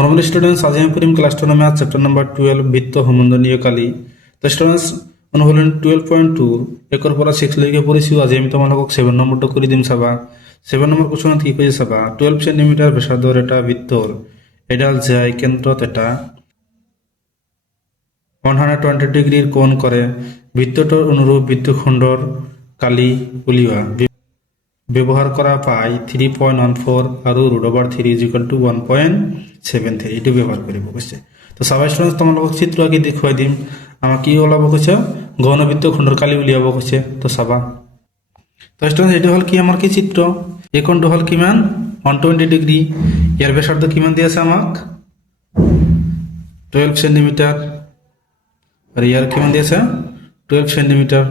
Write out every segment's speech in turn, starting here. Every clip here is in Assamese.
নর্মাল স্টুডেন্টস আজ আমি পড়িম ক্লাস 12 ম্যাথ চ্যাপ্টার নাম্বার 12 বৃত্ত সম্বন্ধনীয় কালি তো স্টুডেন্টস অনুশীলন 12.2 একর পরা 6 লৈকে পড়িছো আজি আমি তোমালোকক 7 নম্বরটা কৰি দিম চাবা 7 নম্বৰ কোৱেশ্যনত কি কৈছে চাবা 12 সেন্টিমিটাৰ ব্যাসাৰ্ধৰ এটা বৃত্তৰ এডাল যায় কেন্দ্ৰত এটা 120 ডিগ্ৰীৰ কোণ কৰে বৃত্তটোৰ অনুৰূপ বৃত্তখণ্ডৰ কালি উলিওৱা ব্যবহাৰ কৰা পাই 3.14 আৰু √3 1.73 এটো ব্যবহাৰ কৰিব কৈছে তো সাবাই স্টুডেন্টস তোমালোকক চিত্ৰ আকি দেখুৱাই দিম আমাক কি ওলাব কৈছে ঘনবৃত্ত খণ্ডৰ কালি উলিয়াব কৈছে তো চাবা তো স্টুডেন্টস এটো হল কি আমাৰ কি চিত্ৰ এই কোণটো হল কিমান 120 ডিগ্ৰী ইয়াৰ ব্যাসাৰ্ধ কিমান দি আছে আমাক 12 সেন্টিমিটাৰ আৰু ইয়াৰ কিমান দি আছে 12 সেন্টিমিটাৰ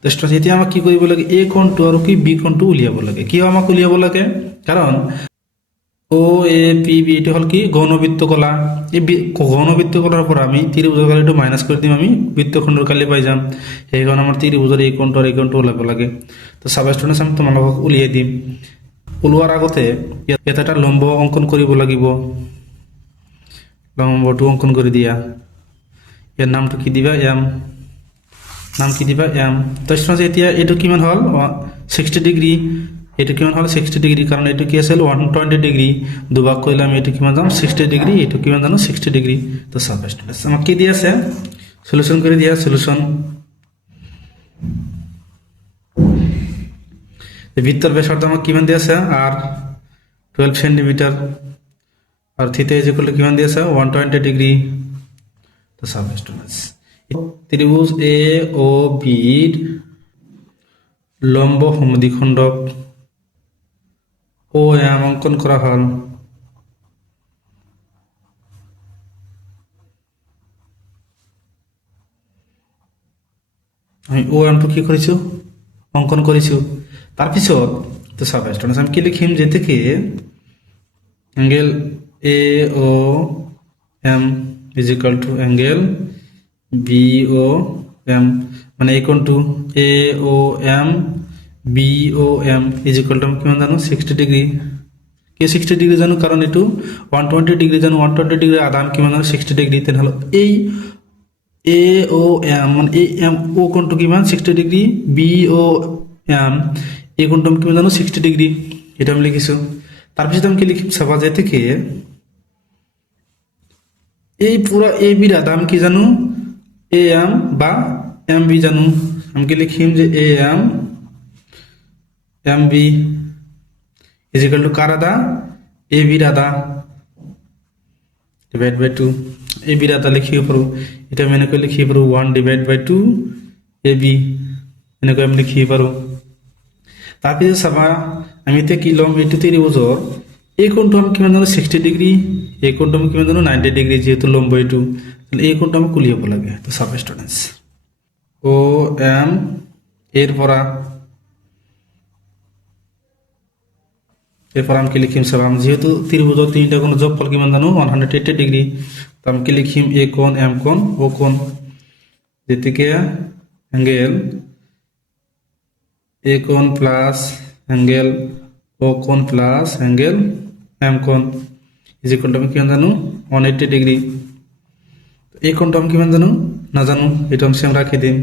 তো স্টুডেন্টস এতিয়া আমাক কি কৰিব লাগে এ কোণটো আৰু কি বি কোণটো উলিয়াব লাগে কি আমাক উলিয়াব লাগে কাৰণ ও এ পি বি এটা হল কি ঘনবৃত্ত কলা এই ঘনবৃত্ত কলার উপর আমি ত্রিভুজের কালিটো মাইনাস করে দিম আমি বৃত্তখণ্ডৰ কালি পাই যাম এই কারণে আমার ত্রিভুজের এই কোণটো আর এই কোণটো ওলাব লাগে তো সাবা স্টুডেন্টস আমি তোমালোকক উলিয়াই দিম উলোৱাৰ আগতে ইয়াত এটা লম্ব অঙ্কন কৰিব লাগিব লম্বটো অঙ্কন কৰি দিয়া ইয়াৰ নামটো কি দিবা এম নাম কি দিবা এম তো স্টুডেন্টস এতিয়া এটো কিমান হল 60 ডিগ্রি এটো কিমান হল 60 ডিগ্রি কারণ এটো কি আছিল 120 ডিগ্রি দুভাগ কইলাম এটো কিমান জানো 60 ডিগ্রি এটো কিমান জানো 60 ডিগ্রি তো সাব স্টুডেন্টস আমাক কি দিয়া আছে সলিউশন করে দিয়া সলিউশন এই বৃত্তের ব্যাসার্ধ আমাক কিমান দিয়া আছে আর 12 সেন্টিমিটার আর থিটা ইজ ইকুয়াল টু কিমান দিয়া আছে 120 ডিগ্রি তো সাব স্টুডেন্টস ত্রিভুজ এ ও বি লম্ব সমদ্বিখণ্ডক ও এম অঙ্কন করা হল আমি ও এমটো কি করেছো অঙ্কন করেছো তার পিছত তো সাব স্টুডেন্টস আমি কি লিখিম যে থেকে angle A O M is equal to angle B O M মানে এই কোণটো A O M B O M is equal to কিমান জানো 60 ডিগ্রি কে 60 ডিগ্রি জানো কারণ এটু 120 ডিগ্রি জানো 120 ডিগ্রি আদান কিমান জানো 60 ডিগ্রি তেন হলো এই এ ও এম মানে এই এম ও কোণটো কিমান 60 ডিগ্রি বি ও এম এই কোণটো কিমান জানো 60 ডিগ্রি এটা আমি লিখিছো তার পিছত আমি কি লিখিম চাবা যে থেকে এই পুরা এ বি আদান কি জানো এ এম বা এম বি জানো আমি কি লিখিম যে A M M B is equal to কার আদা এ বি আদা ডিভাইড বাই 2 এ বি আদা লিখিব পারো এটা আমি এনেকৈ লিখিব পারো 1 ডিভাইড বাই 2 এ বি এনেকৈ আমি লিখিব পারো তাৰপিছত চাবা আমি এতিয়া কি লম এইটো ত্ৰিভুজৰ এই কোণটো আমি কিমান জানো 60 ডিগ্রি এই কোণটো আমি কিমান জানো 90 ডিগ্রি যেহেতু লম্ব এইটো এই কোণটো আমি উলিয়াব লাগে তো সাব স্টুডেন্টস ও এম এর পরা এরপর আমি কি লিখিম সব আমি যেহেতু ত্রিভুজ তিনটা কোণ যোগফল কিমান জানো 180 ডিগ্রি তো আমি কি লিখিম এ কোণ এম কোণ ও কোণ যেটিকে অ্যাঙ্গেল এ কোণ প্লাস অ্যাঙ্গেল ও কোণ প্লাস অ্যাঙ্গেল এম কোণ ইজ ইকুয়াল টু আমি কিমান জানো 180 ডিগ্রি এই কোণটো আমি কিমান জানো না জানো এটা আমি সেম রাখি দিম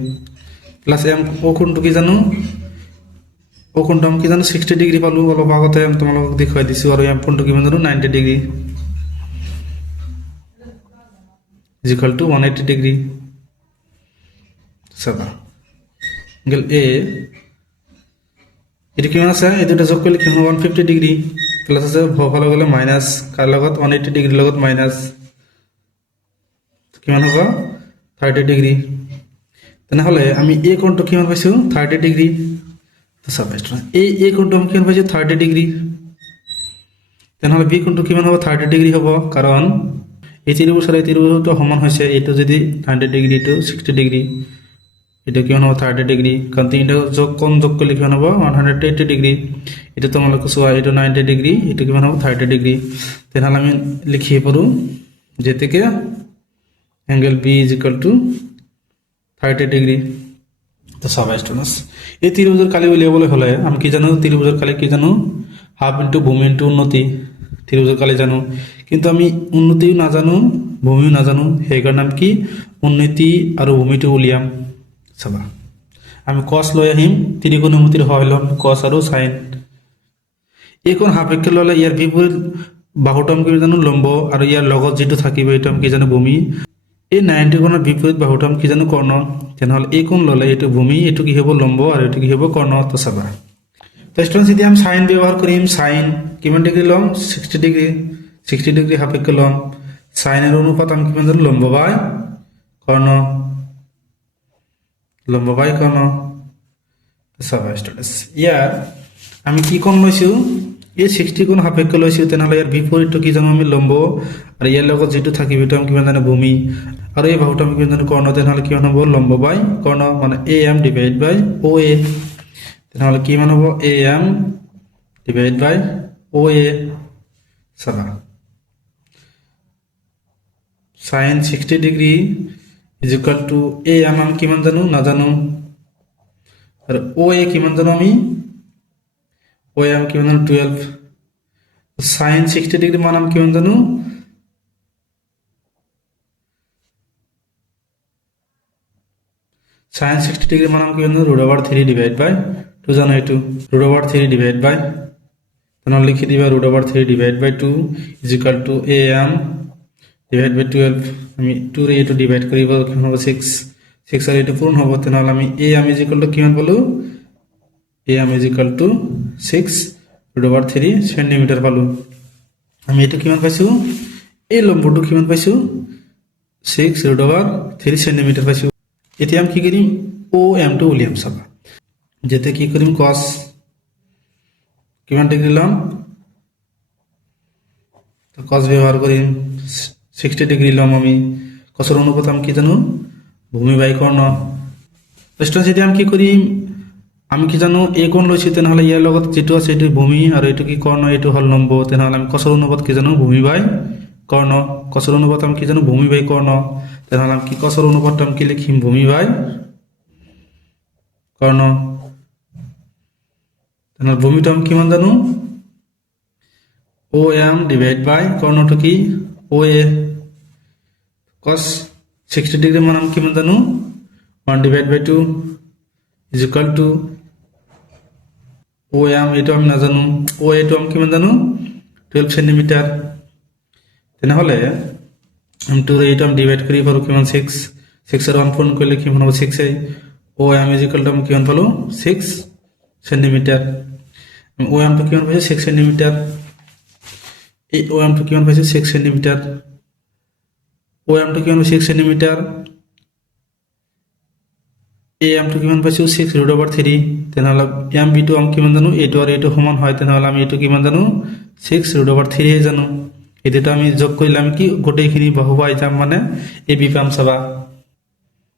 প্লাস এম ও কোণটো কি জানো ও কোণটো আমি কি জানো 60 ডিগ্রি পালো অলপ আগতে আমি তোমালোকক দেখাই দিছো আৰু এম কোণটো কিমান জানো 90 degree is equal two 180 degree Saba angle এ এটা কিমান আছে এই দুটা যোগ কৰিলে কিমান 150 ডিগ্রি প্লাস আছে ভফল গলে মাইনাস কার লগত 180 ডিগ্রি লগত মাইনাস কিমান হ'ব 30 ডিগ্রি তেনেহলে আমি এ কোণটো কিমান পাইছো 30 ডিগ্রি তো সাব স্টুডেন্টস এই কোণটো আমি কিমান পাইছো 30 ডিগ্রি তেনেহলে বি কোণটো কিমান হ'ব 30 ডিগ্রি হ'ব কারণ এই ত্রিভুজ আর এই ত্রিভুজটো সমান হৈছে এইটো যদি 90 ডিগ্রি টু 60 ডিগ্রি এটা কিমান হ'ব 30 ডিগ্রি কারণ তিনটা যোগ কোণ যোগ করলে কিমান হ'ব 180 ডিগ্রি এটা তোমালোকে চোৱা এইটো 90 ডিগ্ৰি এটা কিমান হ'ব 30 ডিগ্ৰি তেনেহলে আমি লিখিব পাৰো যে থেকে angle B is equal to 30 degree তো সবাই স্টুডেন্টস এই ত্রিভুজের কালি উলিয়াবলৈ হলে আমি কি জানো ত্রিভুজের কালি কি জানো হাফ ইনটু ভূমি ইনটু উন্নতি ত্ৰিভুজৰ কালি জানো, কিন্তু আমি উন্নতিও নাজানো ভূমিও নাজানো, সেইকাৰণে আমি কি উন্নতি আৰু ভূমিটো উলিয়াম। চাবা আমি কছ লৈ আহিম, ত্ৰিকোণমিতিৰ সহায় ল'ম কছ আৰু চাইন। এইকণ সাপেক্ষে ল'লে ইয়াৰ বিপৰীত বাহুটো আমি কি জানো লম্ব, আৰু ইয়াৰ লগত যিটো থাকিব এইটো আমি কি জানো ভূমি। এই 90 কোণৰ বিপৰীত বাহুটো আমি কি জানো কৰ্ণ, তেনেহ'লে এই কোণ ল'লে এইটো ভূমি, এইটো কি হ'ব লম্ব, আৰু এইটো কি হ'ব কৰ্ণ। তো চাবা তো ষ্টুডেণ্টছ এতিয়া আমি সাইন ব্যৱহাৰ কৰিম। সাইন কিমান ডিগ্ৰী ল'ম 60 ডিগ্ৰী, 60 ডিগ্ৰী সাপেক্ষে ল'ম। সাইনের অনুপাত আমি কিমান জানো লম্ব বাই কর্ণ, লম্ব বাই কর্ণ। চাবা ষ্টুডেণ্টছ ইয়াৰ আমি কি কোণ লৈছোঁ, এই 60 কোণ সাপেক্ষে লৈছোঁ, তেনেহ'লে ইয়াৰ বিপৰীতটো কি জানো আমি লম্ব, আৰু ইয়াৰ লগত যিটো থাকিব এইটো আমি কিমান জানো ভূমি, আৰু এই বাহুটো আমি কিমান জানো কৰ্ণ, তেনেহ'লে কিমান হ'ব লম্ব বাই কৰ্ণ, মানে এ এম ডিভাইড বাই অ এ। তেনেহ'লে কিমান হ'ব এ M divide by O A. চাবা sine 60 degree is equal to A M আমি কিমান জানো নাজানো, আৰু অ এ কিমান জানো আমি, অ এ আমি কিমান জানো 12। সাইন 60 ডিগ্ৰী মান আমি কিমান জানো, সাইন 60 ডিগ্ৰী মান আমি কিমান জানো √3 ডিভাইড বাই 2 জানো, এইটো √3 ডিভাইড বাই, তেনেহ'লে লিখি দিবা √3 divide by 2 is equal to A M divide by 12। আমি 2 ৰে এইটো ডিভাইড কৰিব কিমান হ'ব 6, 6 আৰু এইটো পূৰণ হ'ব, তেনেহ'লে আমি A M is equal to কিমান পালো, A M is equal to 6√3 centimetre পালো। আমি এইটো কিমান পাইছো, এই লম্বটো কিমান পাইছো 6√3 সেন্টিমিটাৰ পাইছো। এতিয়া আমি কি কৰিম অ এমটো উলিয়াম। চাবা যেতে কি কৰিম কস কিমান ডিগ্ৰী ল'ম, তো কস ব্যৱহাৰ কৰিম 60 ডিগ্ৰী ল'ম আমি। কসৰ অনুপাত আমি কি জানো ভূমি বাই কৰ্ণ। ষ্টুডেণ্টছ এতিয়া আমি কি কৰিম, আমি কি জানো এই কোণ লৈছোঁ, তেনেহ'লে ইয়াৰ লগত যিটো আছে এইটো ভূমি, আৰু এইটো কি কৰ্ণ, এইটো হ'ল লম্ব, তেনেহ'লে আমি কসৰ অনুপাত কি জানো ভূমি বাই কৰ্ণ। কসৰ অনুপাত আমি কি জানো ভূমি বাই কৰ্ণ, তেনেহ'লে আমি কি কসৰ অনুপাতটো আমি কি লিখিম ভূমি বাই কৰ্ণ। তেনেহ'লে ভূমিটো আমি কিমান জানো ও এম ডিভাইড বাই কর্ণটো কি ও এ। cos 60 ডিগ্রি মান আমি কিমান জানো 1 divide by 2 is equal to O M, এটা আমি নাজানো, ও এটো আমি কিমান জানো 12 সেন্টিমিটার। তেনেহ'লে আমি 2 ৰে এইটো আমি ডিভাইড কৰি পাৰো কিমান 6, 6 আৰু 1 পূৰণ কৰিলে কিমান হ'ব 6 এ। O M is equal to আমি কিমান পালো 6 সেন্টিমিটার। ও এম টো কিমান পাইছো 6 সেন্টিমিটার। এই ও এম টো কিমান পাইছো 6 সেন্টিমিটার। ও এম টো কিমান 6 সেন্টিমিটার। এ এম টো কিমান পাইছো 6√3। তেনেহ'লে এম বি টো আমি কিমান জানো এইটো আৰু এইটো সমান হয়, তেনেহ'লে আমি এইটো কিমান জানো 6√3 জানো। এইটো আমি যোগ কৰিলে আমি কি গোটেইখিনি বাহু পাই যাম, মানে এ বি পাম। চাবা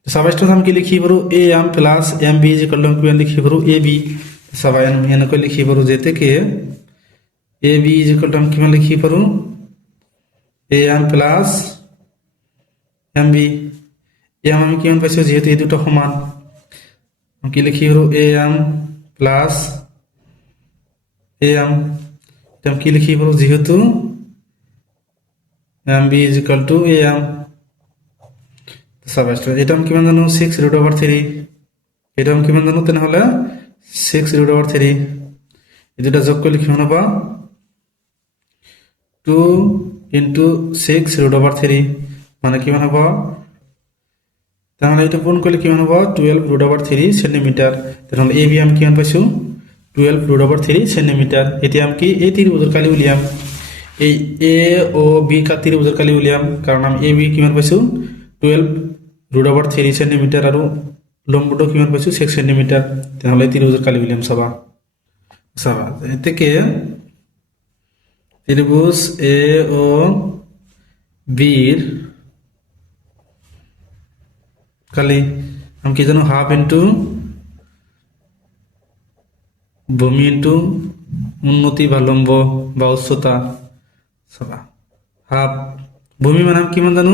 সাবস্টেন্স আমি কি লিখি পাৰো A M plus M B is equal to কিমান লিখি পাৰো এ বি। চাবা এনেকৈ লিখি পাৰো যেতেকে A B is equal to আমি কিমান লিখি পাৰো A M plus M B. এম আমি কিমান পাইছো যেহেতু এই দুটো সমান, কি লিখি পাৰো A M plus A M. কি লিখি পাৰো যেহেতু M B is equal to A M. Substance এটা আমি কিমান জানো 6√3, এটা আমি কিমান জানো তেনেহ'লে 6√3। এই দুটা যোগ কৰিলে কিমান হ'ব 2 × 6√3 মানে কিমান হ'ব, তেনেহ'লে এইটো পূৰণ কৰিলে কিমান হ'ব 12√3 সেন্টিমিটার। তেনেহ'লে এ বি আমি কিমান পাইছো 12√3 সেন্টিমিটার। এতিয়া আমি কি এই ত্ৰিভুজৰ কালি উলিয়াম, এই এ ও বি কা ত্ৰিভুজৰ কালি উলিয়াম, কাৰণ আমি এ বি কিমান পাইছো 12√3 সেন্টিমিটাৰ আৰু লম্বটো কিমান পাইছো 6 সেন্টিমিটাৰ। তেনেহ'লে ত্ৰিভুজৰ কালি উলিয়াম। চাবা চাবা এতেকে ত্রিভুজ এ ও বির কালি আমি কি জানো হাফ ইন্টু ভূমি ইন্টু উন্নতি বা লম্ব বা উচ্চতা। চাবা হাফ ভূমি মানে আমি কিমান জানো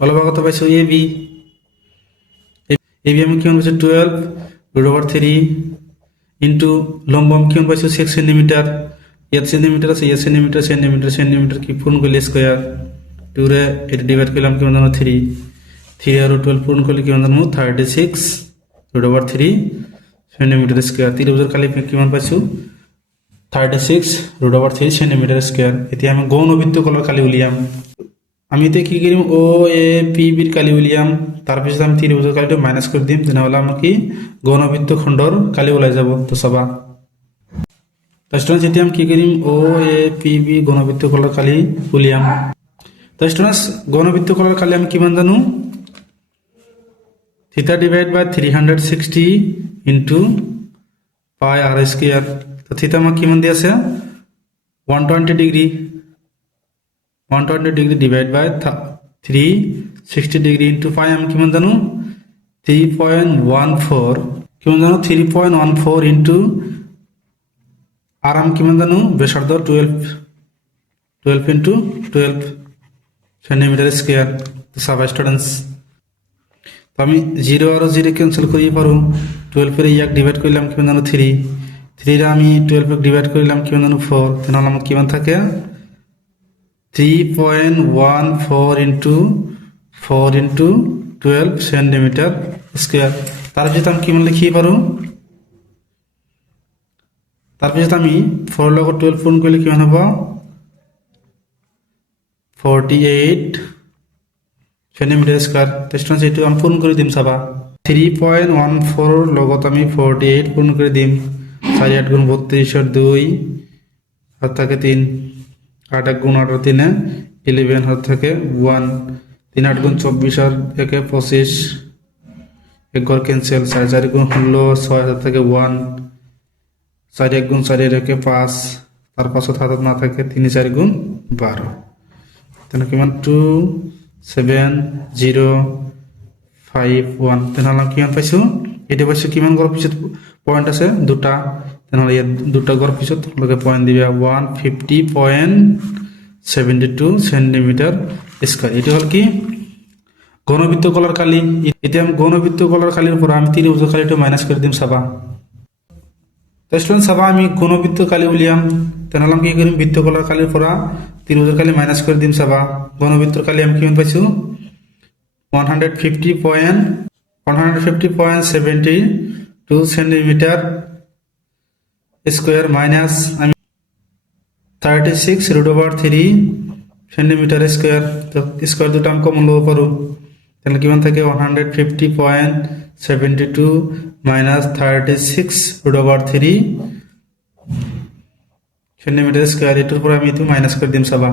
অলপ আগত পাইছো এ বি, এ বি আমি কিমান পাইছো 12√3 ইন্টু লম্ব আমি কিমান পাইছো 6 সেন্টিমিটার ইয়াত সেন্টিমিটার আছে, ইয়াত সেন্টিমিটার, সেন্টিমিটার সেন্টিমিটার কি পূরণ করলে স্কোয়ার, 2 রে এটা ডিভাইড করলাম কি জানো 3, 3 আর 12 পূরণ করলে কি জানো 36√3 সেন্টিমিটার স্কোয়ার। 3 বছর কালি কিমান পাইছো 36√3 সেন্টিমিটার স্কোয়ার। এতিয়া আমি গৌণবৃত্ত কলার কালি উলিয়াম। আমি এতিয়া কি কৰিম ও এ পি বিৰ কালি উলিয়াম, তাৰপিছত আমি 3 বছর কালিটো মাইনাস করে দিম, তেনেহলে আমার কি গৌণবৃত্ত খণ্ডর কালি ওলাই যাব। তো চাবা তো স্টুডেন্টস এতিয়া আমি কি কৰিম ও এ পি বি গৌণবৃত্ত কলার কালি উলিয়াম। তো স্টুডেন্টস গৌণবৃত্ত কলার কালি আমি কিমান জানো, থিটা ডিভাইড বাই 360 ইন্টু পাই আর স্কোয়ার। তো থিটা আমাক কিমান দি আছে 120 ডিগ্রি, 120 ডিগ্রি ডিভাইড বাই 360 ডিগ্রি ইন্টু পাই আমি কিমান জানো 3.14, কিমান জানো 3.14 ইন্টু আর আমি কিমান জানো ব্যাসার্ধ 12 ইন্টু 12 সেন্টিমিটার স্কোয়ার। তো সাবা স্টুডেন্টস তো আমি 0 আর 0 ক্যান্সেল করিয়ে পারো, 12 এর ইয়াক ডিভাইড করলাম কিমান জানো 3, 3 রে আমি 12 ডিভাইড করলাম কিমান জানো 4, তাহলে আমার কিমান থাকে 3.14 ইন্টু 4 ইন্টু 12 সেন্টিমিটার স্কোয়ার। তারপিছত আমি কিমান লিখিয়ে পারো, তারপিছত আমি 4 লগত 12 পূরণ করলে কিমান হব 48 সেন্টিমিটার স্কোয়ার। স্টুডেন্টস এইটো আমি পূরণ করে দিম চাবা, 3.14 লগত আমি 48 পূরণ করে দিম, 4 8 গুণ 32 আর 2 হাত থাকে 3, 8 1 গুণ 8 3 11 হাত থাকে 1, 3 8 গুণ 24 আর 1 25, এক ঘর ক্যান্সেল, 4 4 গুণ 16 6 হাত থাকে 1, 4 1 গুণ 4 1 5, তার পাশে হাত না থাকে 3 4 গুণ 12, তাহলে কিমান 27051। তেনেহলে কিমান পাইছো, এটা পাইছো কিমান ঘর পিছত পয়েন্ট আছে দুটা, তেনেহলে ইয়াত দুটা ঘর পিছত লগে পয়েন্ট দিবা 150.72 সেন্টিমিটার স্কয়ার। এটা হল কি ঘনবৃত্ত কলার কালি। এতিয়া আমি ঘনবৃত্ত কলার কালির উপর আমি 3 বছর কালিটো মাইনাস করে দিম চাবা। তো স্টুডেন্ট চাবা আমি ঘনবৃত্ত কালি উলিয়াম, তেনেহলে আমি কি কৰিম বৃত্ত কলার কালির উপর 3 বছর কালি মাইনাস করে দিম চাবা। ঘনবৃত্তর কালি আমি কিমান পাইছো 150.72 সেন্টিমিটার স্কোয়ার মাইনাস আমি 36√3 সেন্টিমিটার স্কোয়ার। তো স্কোয়ার দুটো আমি কমন লব পারো, তাহলে কিমান থাকে 150.72 মাইনাস 36√3 সেন্টিমিটার স্কোয়ার। এটার উপর আমি এটু মাইনাস করে দিম চাবা।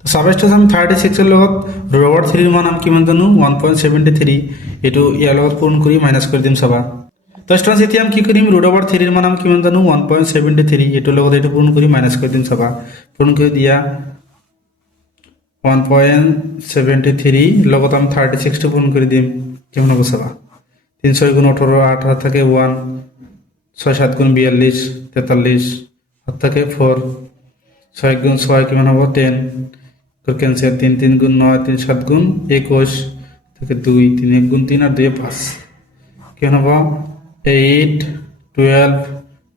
তো সাবস্টেন্স আমি 36 এর লগত √3 এর মান আমি কিমান জানো 1.73, এটু ইয়ার লগত পূরণ করি মাইনাস করে দিম চাবা। তো স্টুডেন্টস এতিয়া আমি কি কৰিম √3 এর মান আমি কিমান জানো 1.73, এটু লগত এটু পূরণ করি মাইনাস করে দিম চাবা। পূরণ করে দিয়া 1.73 লগত আমি 36 টো পূরণ করে দিম কেমন হবে চাবা। 3 6 গুণ 18 8 হাত থাকে 1, 6 7 গুণ 42 43 হাত থাকে 4, 6 গুণ 6 কিমান হবে 10 ক্যান্সেল, 3 3 গুণ 9 3 7 গুণ 21 থাকে 2, 3 1 গুণ 3 আর 2 5 কেমন হবে 8 12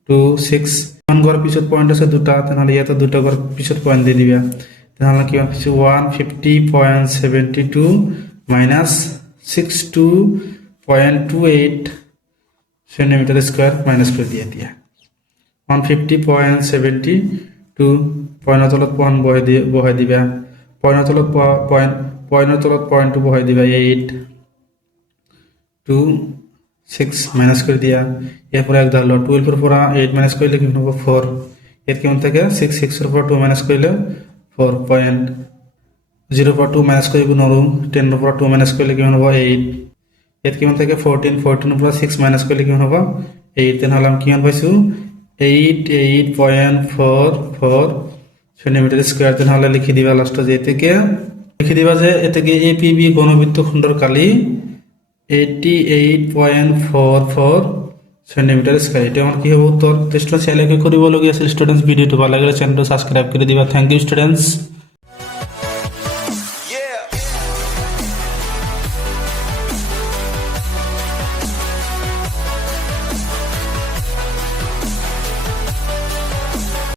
2 6। মান ঘর পিছত পয়েন্ট আছে দুটা, তাহলে ইয়াতে দুটা ঘর পিছত পয়েন্ট দিয়ে দিবা, তাহলে কি হবে 150.72 মাইনাস 62.28 সেন্টিমিটার স্কোয়ার মাইনাস করে দিয়ে 150.72 পয়েন্ট তলত পয়েন্ট বহাই দিবা, পয়েন্ট তলত পয়েন্ট বহাই দিবা 8 2 6 মাইনাস করে দিয়া, এরপরে এক ধারলো 12 এর পর 8 মাইনাস করলে কি হবে 4, এর কেমন থাকে 6 6 এর পর 2 মাইনাস করলে 4 পয়েন্ট 0 পর 2 মাইনাস করব 9, 10 এর পর 2 মাইনাস করলে কি হবে 8, এর কেমন থাকে 14 14 এর পর 6 মাইনাস করলে কি হবে 8, তাহলে আমি কিমান পাইছো 88.44 সেন্টিমিটার স্কয়ার। তাহলে লিখি দিবা লাস্ট যে এতে এপিবি ঘনবৃত্ত খণ্ডর কালি 88.44 সেন্টিমিটার স্কয়ার। এটা আমার কি হবে উত্তর। স্টুডেন্টস এলাকা করিবলগীয়া আছিল। স্টুডেন্টস ভিডিওটো ভালো লাগলে চ্যানেলটো সাবস্ক্রাইব করে দিবা। Thank you students.